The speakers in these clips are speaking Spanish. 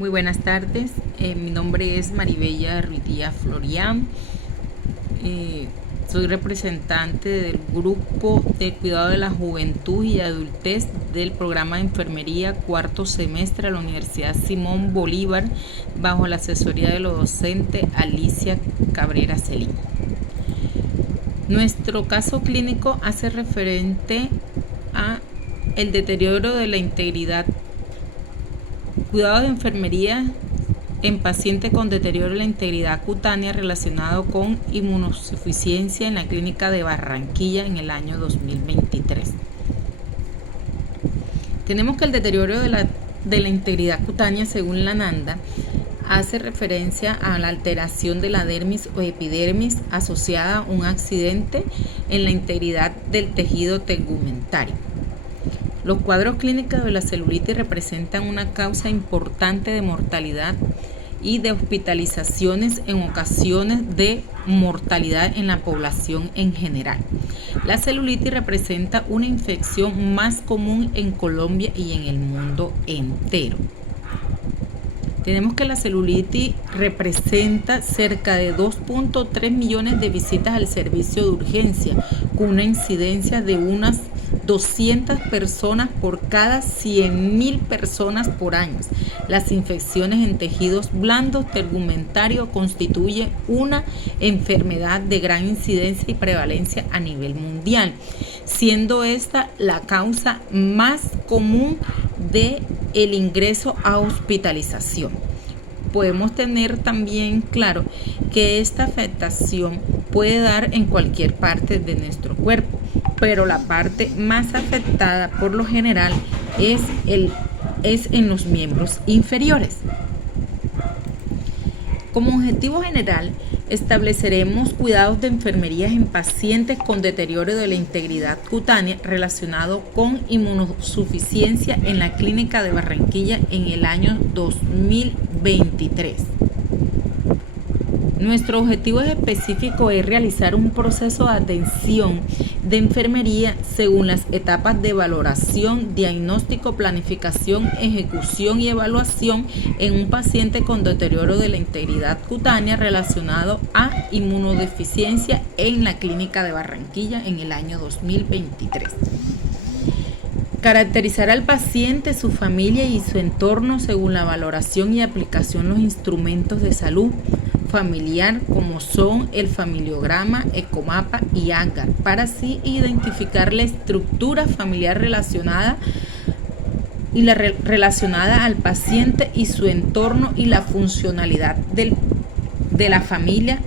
Muy buenas tardes, mi nombre es Maribella Ruiz Díaz Florián. Soy representante del grupo de cuidado de la juventud y adultez del programa de enfermería cuarto semestre de la Universidad Simón Bolívar, bajo la asesoría de la docente Alicia Cabrera Celín. Nuestro caso clínico hace referente a el deterioro de la integridad, cuidado de enfermería en paciente con deterioro de la integridad cutánea relacionado con inmunosuficiencia en la clínica de Barranquilla en el año 2023. Tenemos que el deterioro de la integridad cutánea, según la NANDA, hace referencia a la alteración de la dermis o epidermis asociada a un accidente en la integridad del tejido tegumentario. Los cuadros clínicos de la celulitis representan una causa importante de mortalidad y de hospitalizaciones en ocasiones de mortalidad en la población en general. La celulitis representa una infección más común en Colombia y en el mundo entero. Tenemos que la celulitis representa cerca de 2.3 millones de visitas al servicio de urgencia, con una incidencia de unas 200 personas por cada 100.000 personas por año. Las infecciones en tejidos blandos tegumentario constituyen una enfermedad de gran incidencia y prevalencia a nivel mundial, siendo esta la causa más común de el ingreso a hospitalización. Podemos tener también claro que esta afectación puede dar en cualquier parte de nuestro cuerpo, pero la parte más afectada por lo general es en los miembros inferiores. Como objetivo general, estableceremos cuidados de enfermería en pacientes con deterioro de la integridad cutánea relacionado con inmunosuficiencia en la clínica de Barranquilla en el año 2023. Nuestro objetivo específico es realizar un proceso de atención de enfermería según las etapas de valoración, diagnóstico, planificación, ejecución y evaluación en un paciente con deterioro de la integridad cutánea relacionado a inmunodeficiencia en la clínica de Barranquilla en el año 2023. Caracterizar al paciente, su familia y su entorno según la valoración y aplicación de los instrumentos de salud familiar como son el familiograma, Ecomapa y AGAR, para así identificar la estructura familiar relacionada al paciente y su entorno y la funcionalidad de la familia.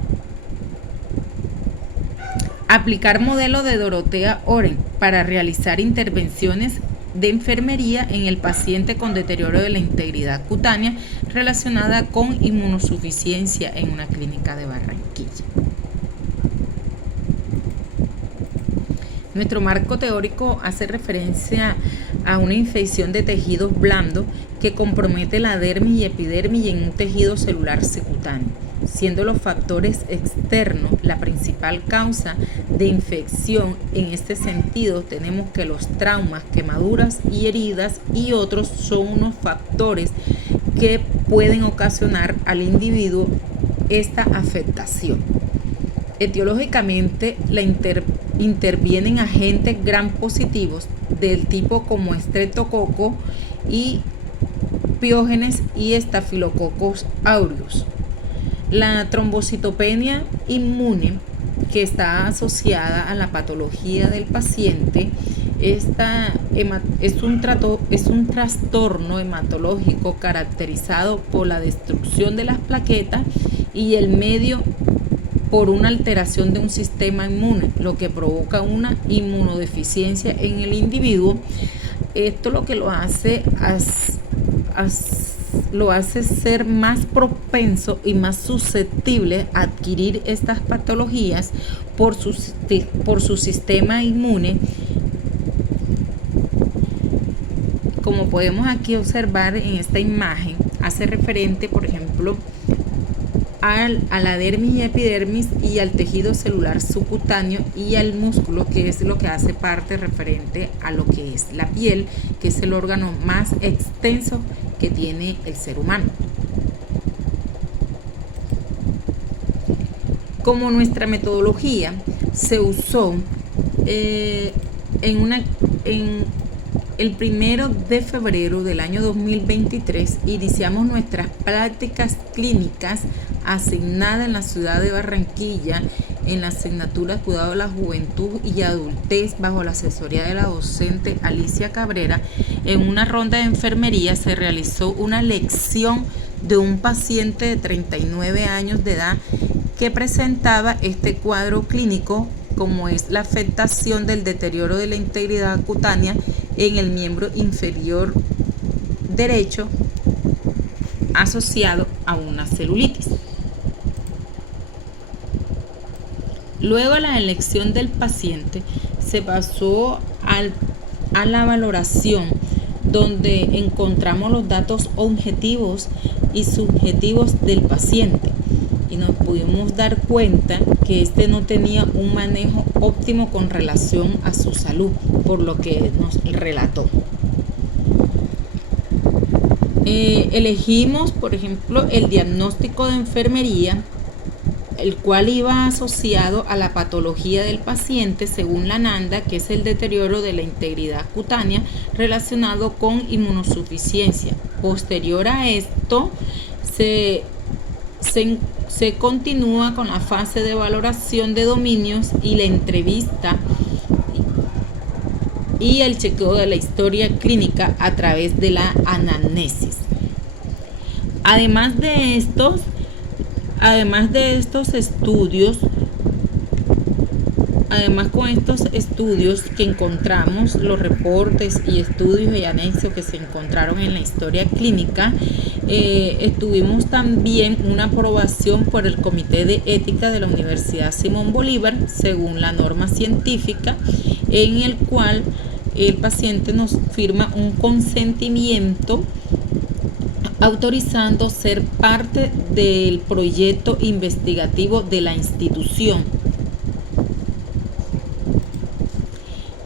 Aplicar modelo de Dorothea Oren para realizar intervenciones de enfermería en el paciente con deterioro de la integridad cutánea relacionada con inmunosuficiencia en una clínica de Barranquilla. Nuestro marco teórico hace referencia a una infección de tejidos blandos que compromete la dermis y epidermis en un tejido celular subcutáneo, siendo los factores externos la principal causa de infección. En este sentido, tenemos que los traumas, quemaduras y heridas y otros son unos factores que pueden ocasionar al individuo esta afectación. Etiológicamente, intervienen agentes gram positivos del tipo como estreptococo y piógenes y estafilococos aureus. La trombocitopenia inmune, que está asociada a la patología del paciente, es un trastorno hematológico caracterizado por la destrucción de las plaquetas y el medio por una alteración de un sistema inmune, lo que provoca una inmunodeficiencia en el individuo. Esto lo que lo hace ser más propenso y más susceptible a adquirir estas patologías por su sistema inmune. Como podemos aquí observar en esta imagen, hace referente, por ejemplo, a la dermis y epidermis y al tejido celular subcutáneo y al músculo, que es lo que hace parte referente a lo que es la piel, que es el órgano más extenso que tiene el ser humano. Como nuestra metodología se usó en el 1 de febrero del año 2023, iniciamos nuestras prácticas clínicas asignadas en la ciudad de Barranquilla en la asignatura Cuidado de la Juventud y Adultez bajo la asesoría de la docente Alicia Cabrera. En una ronda de enfermería se realizó una lección de un paciente de 39 años de edad que presentaba este cuadro clínico, como es la afectación del deterioro de la integridad cutánea en el miembro inferior derecho asociado a una celulitis. Luego de la elección del paciente se pasó a la valoración, donde encontramos los datos objetivos y subjetivos del paciente y nos pudimos dar cuenta que este no tenía un manejo óptimo con relación a su salud, por lo que nos relató. Elegimos, por ejemplo, el diagnóstico de enfermería, el cual iba asociado a la patología del paciente según la NANDA, que es el deterioro de la integridad cutánea relacionado con inmunosuficiencia. Posterior a esto, se continúa con la fase de valoración de dominios y la entrevista y el chequeo de la historia clínica a través de la anamnesis. Además de estos estudios, con estos estudios que encontramos, los reportes y estudios y anexos que se encontraron en la historia clínica, tuvimos también una aprobación por el Comité de Ética de la Universidad Simón Bolívar, según la norma científica, en el cual el paciente nos firma un consentimiento autorizando ser parte del proyecto investigativo de la institución.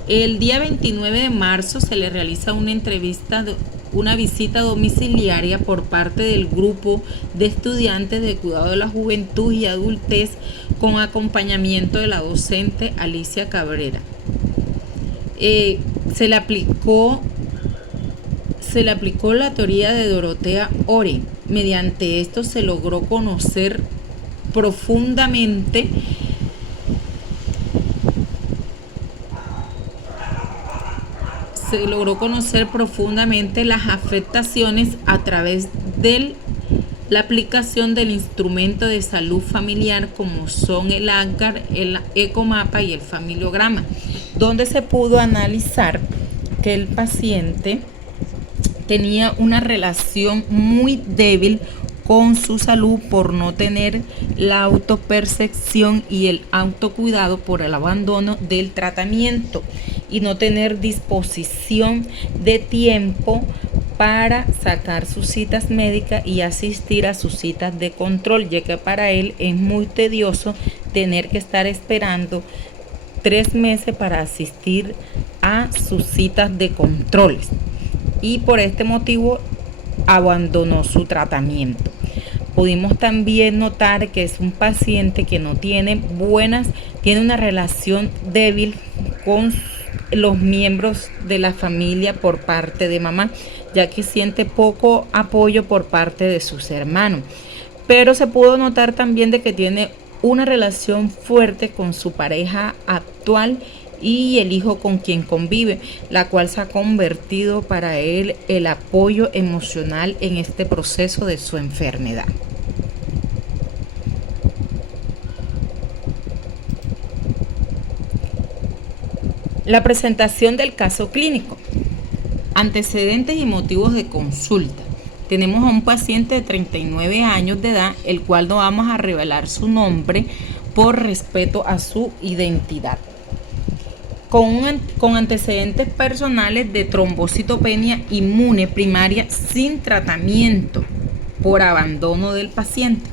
El día 29 de marzo se le realiza una visita domiciliaria por parte del grupo de estudiantes de Cuidado de la Juventud y Adultez con acompañamiento de la docente Alicia Cabrera. Se le aplicó la teoría de Dorotea Ore. Mediante esto se logró conocer profundamente las afectaciones a través de la aplicación del instrumento de salud familiar, como son el ACGAR, el ecomapa y el familiograma, donde se pudo analizar que el paciente tenía una relación muy débil con su salud por no tener la autopercepción y el autocuidado por el abandono del tratamiento y no tener disposición de tiempo para sacar sus citas médicas y asistir a sus citas de control, ya que para él es muy tedioso tener que estar esperando 3 meses para asistir a sus citas de controles, y por este motivo abandonó su tratamiento. Pudimos también notar que es un paciente que no tiene tiene una relación débil con los miembros de la familia por parte de mamá, ya que siente poco apoyo por parte de sus hermanos. Pero se pudo notar también de que tiene una relación fuerte con su pareja actual y el hijo con quien convive, la cual se ha convertido para él el apoyo emocional en este proceso de su enfermedad. La presentación del caso clínico. Antecedentes y motivos de consulta. Tenemos a un paciente de 39 años de edad, el cual no vamos a revelar su nombre por respeto a su identidad. Con antecedentes personales de trombocitopenia inmune primaria sin tratamiento por abandono del paciente.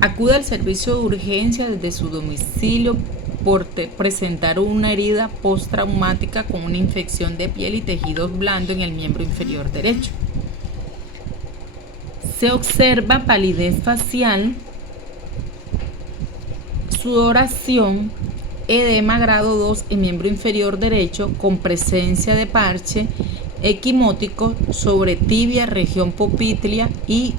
Acude al servicio de urgencia desde su domicilio por presentar una herida postraumática con una infección de piel y tejidos blandos en el miembro inferior derecho. Se observa palidez facial, sudoración, edema grado 2 en miembro inferior derecho con presencia de parche equimótico sobre tibia, región popltea y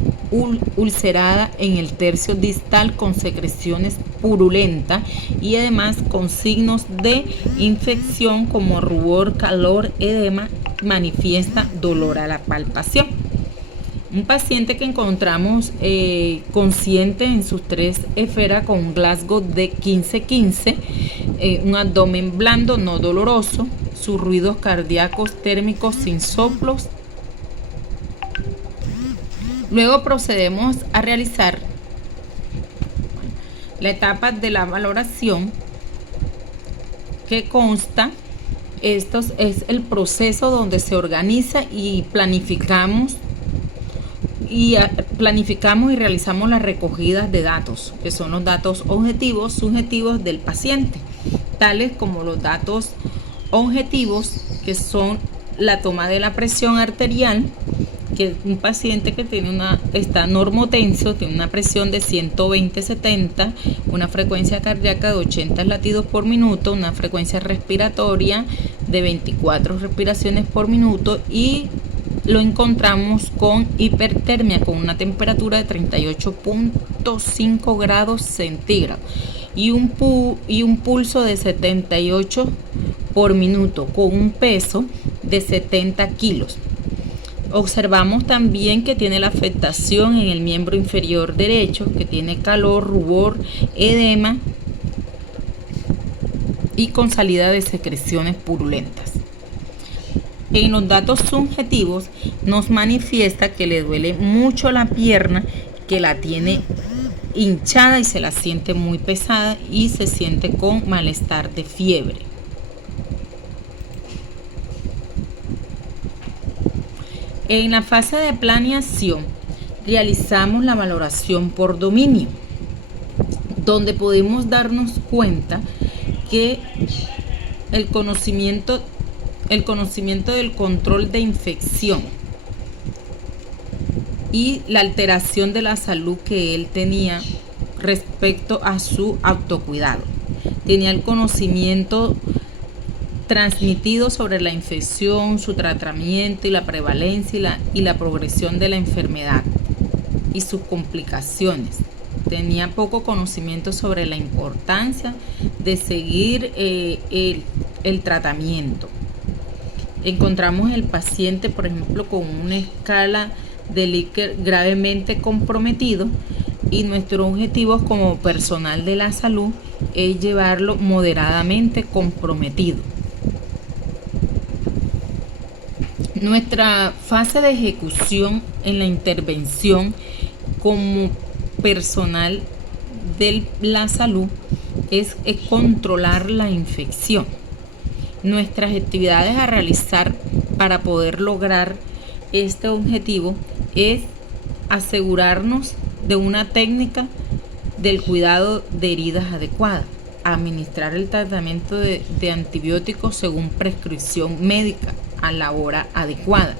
ulcerada en el tercio distal con secreciones purulentas y además con signos de infección como rubor, calor, edema, manifiesta dolor a la palpación. Un paciente que encontramos consciente en sus 3 esferas con un Glasgow de 15-15, un abdomen blando no doloroso, sus ruidos cardíacos térmicos sin soplos. Luego procedemos a realizar la etapa de la valoración que consta. Esto es el proceso donde se organiza y planificamos y realizamos las recogidas de datos, que son los datos objetivos, subjetivos del paciente, tales como los datos objetivos, que son la toma de la presión arterial, que un paciente que está normotenso, tiene una presión de 120/70, una frecuencia cardíaca de 80 latidos por minuto, una frecuencia respiratoria de 24 respiraciones por minuto, y lo encontramos con hipertermia, con una temperatura de 38.5 grados centígrados y un pulso de 78 por minuto, con un peso de 70 kilos. Observamos también que tiene la afectación en el miembro inferior derecho, que tiene calor, rubor, edema y con salida de secreciones purulentas. En los datos subjetivos nos manifiesta que le duele mucho la pierna, que la tiene hinchada y se la siente muy pesada y se siente con malestar de fiebre. En la fase de planeación realizamos la valoración por dominio, donde podemos darnos cuenta que el conocimiento del control de infección y la alteración de la salud que él tenía respecto a su autocuidado. Tenía el conocimiento transmitido sobre la infección, su tratamiento y la prevalencia y la progresión de la enfermedad y sus complicaciones. Tenía poco conocimiento sobre la importancia de seguir el tratamiento. Encontramos el paciente, por ejemplo, con una escala de Likert gravemente comprometido, y nuestro objetivo como personal de la salud es llevarlo moderadamente comprometido. Nuestra fase de ejecución en la intervención como personal de la salud es controlar la infección. Nuestras actividades a realizar para poder lograr este objetivo es asegurarnos de una técnica del cuidado de heridas adecuada, administrar el tratamiento de antibióticos según prescripción médica a la hora adecuada,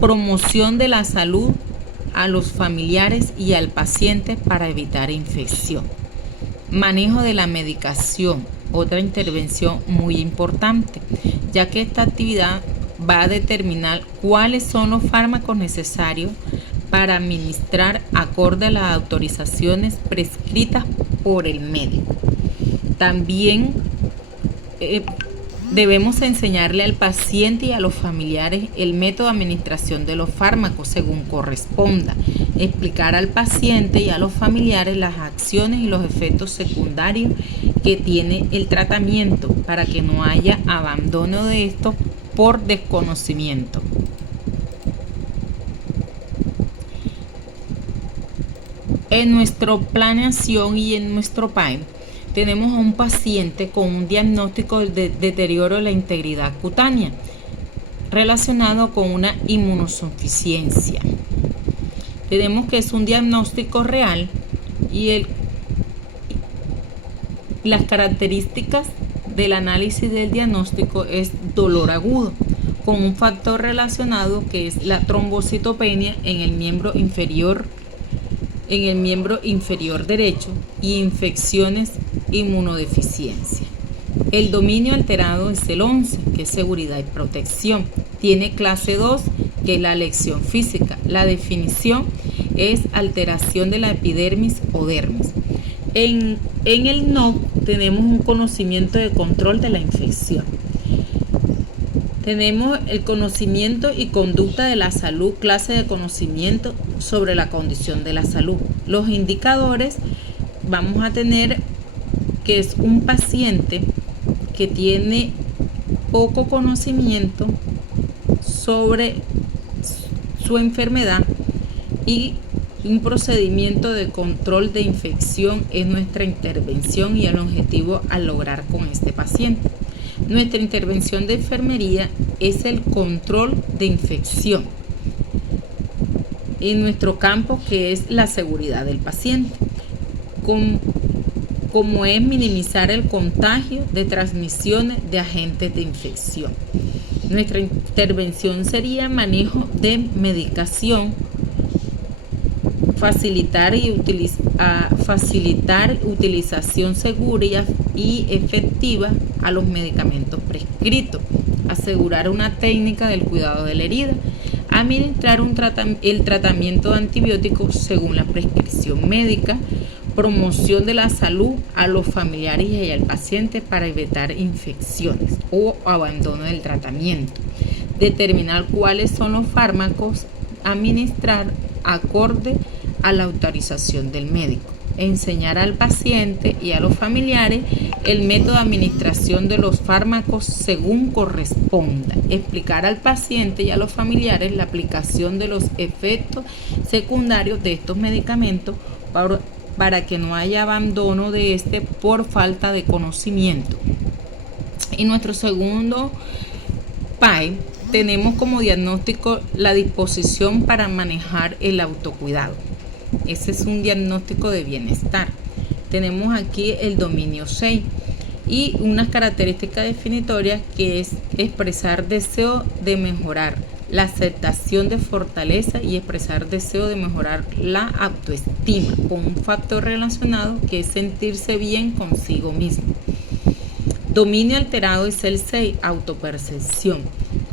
promoción de la salud a los familiares y al paciente para evitar infección, manejo de la medicación, otra intervención muy importante, ya que esta actividad va a determinar cuáles son los fármacos necesarios para administrar acorde a las autorizaciones prescritas por el médico. También debemos enseñarle al paciente y a los familiares el método de administración de los fármacos según corresponda, explicar al paciente y a los familiares las acciones y los efectos secundarios que tiene el tratamiento para que no haya abandono de esto por desconocimiento. En nuestra planeación y en nuestro PAEM tenemos a un paciente con un diagnóstico de deterioro de la integridad cutánea relacionado con una inmunosuficiencia. Tenemos que es un diagnóstico real y las características del análisis del diagnóstico es dolor agudo, con un factor relacionado que es la trombocitopenia en el miembro inferior derecho y infecciones inmunodeficiencia. El dominio alterado es el 11, que es seguridad y protección. Tiene clase 2, que es la lección física. La definición es alteración de la epidermis o dermis. En el NOC tenemos un conocimiento de control de la infección. Tenemos el conocimiento y conducta de la salud, clase de conocimiento sobre la condición de la salud. Los indicadores vamos a tener que es un paciente que tiene poco conocimiento sobre su enfermedad y un procedimiento de control de infección es nuestra intervención y el objetivo a lograr con este paciente. Nuestra intervención de enfermería es el control de infección en nuestro campo, que es la seguridad del paciente, como es minimizar el contagio de transmisiones de agentes de infección. Nuestra intervención sería manejo de medicación, facilitar utilización segura y efectiva a los medicamentos prescritos, asegurar una técnica del cuidado de la herida, administrar el tratamiento de antibióticos según la prescripción médica, promoción de la salud a los familiares y al paciente para evitar infecciones o abandono del tratamiento, determinar cuáles son los fármacos a administrar acorde a la autorización del médico, enseñar al paciente y a los familiares el método de administración de los fármacos según corresponda, explicar al paciente y a los familiares la aplicación de los efectos secundarios de estos medicamentos para que no haya abandono de este por falta de conocimiento. En nuestro segundo PAE tenemos como diagnóstico la disposición para manejar el autocuidado. Ese es un diagnóstico de bienestar. Tenemos aquí el dominio 6 y unas características definitorias que es expresar deseo de mejorar, la aceptación de fortaleza y expresar deseo de mejorar la autoestima, con un factor relacionado que es sentirse bien consigo mismo. Dominio alterado es el 6, autopercepción,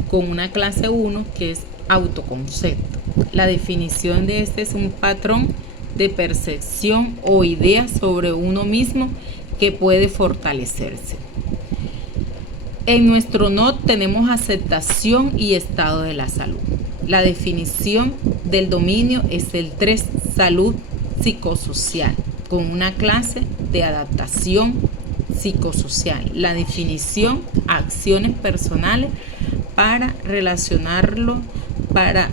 con una clase 1 que es autoconcepto. La definición de este es un patrón de percepción o idea sobre uno mismo que puede fortalecerse. En nuestro NOT tenemos aceptación y estado de la salud. La definición del dominio es el 3, salud psicosocial, con una clase de adaptación psicosocial. La definición, acciones personales para relacionarlo, para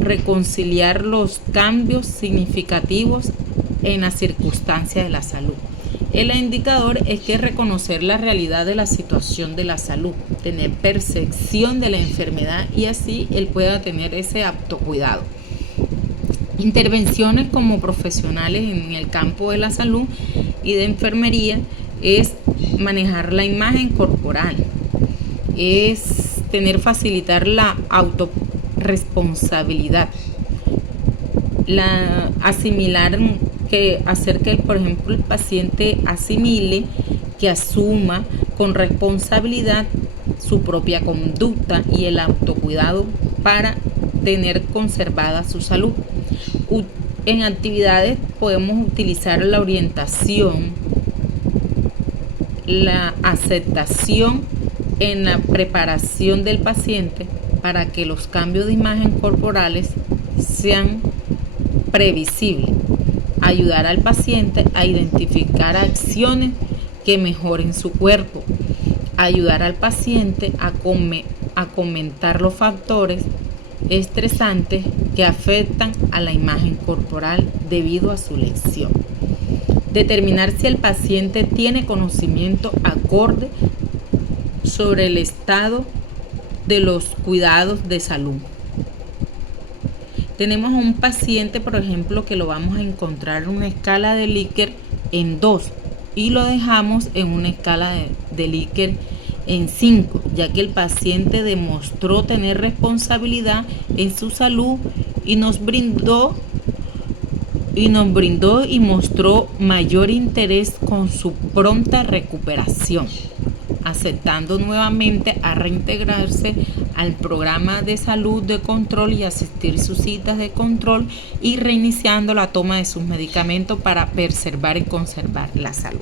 reconciliar los cambios significativos en las circunstancias de la salud. El indicador es que reconocer la realidad de la situación de la salud, tener percepción de la enfermedad y así él pueda tener ese autocuidado. Intervenciones como profesionales en el campo de la salud y de enfermería es manejar la imagen corporal, es facilitar la autorresponsabilidad, hacer que, por ejemplo, el paciente asimile, que asuma con responsabilidad su propia conducta y el autocuidado para tener conservada su salud. En actividades podemos utilizar la orientación, la aceptación en la preparación del paciente para que los cambios de imagen corporales sean previsibles. Ayudar al paciente a identificar acciones que mejoren su cuerpo. Ayudar al paciente a comentar los factores estresantes que afectan a la imagen corporal debido a su lesión. Determinar si el paciente tiene conocimiento acorde sobre el estado de los cuidados de salud. Tenemos a un paciente, por ejemplo, que lo vamos a encontrar en una escala de Likert en 2 y lo dejamos en una escala de Likert en 5, ya que el paciente demostró tener responsabilidad en su salud y nos brindó y mostró mayor interés con su pronta recuperación, aceptando nuevamente a reintegrarse al programa de salud de control y asistir sus citas de control y reiniciando la toma de sus medicamentos para preservar y conservar la salud.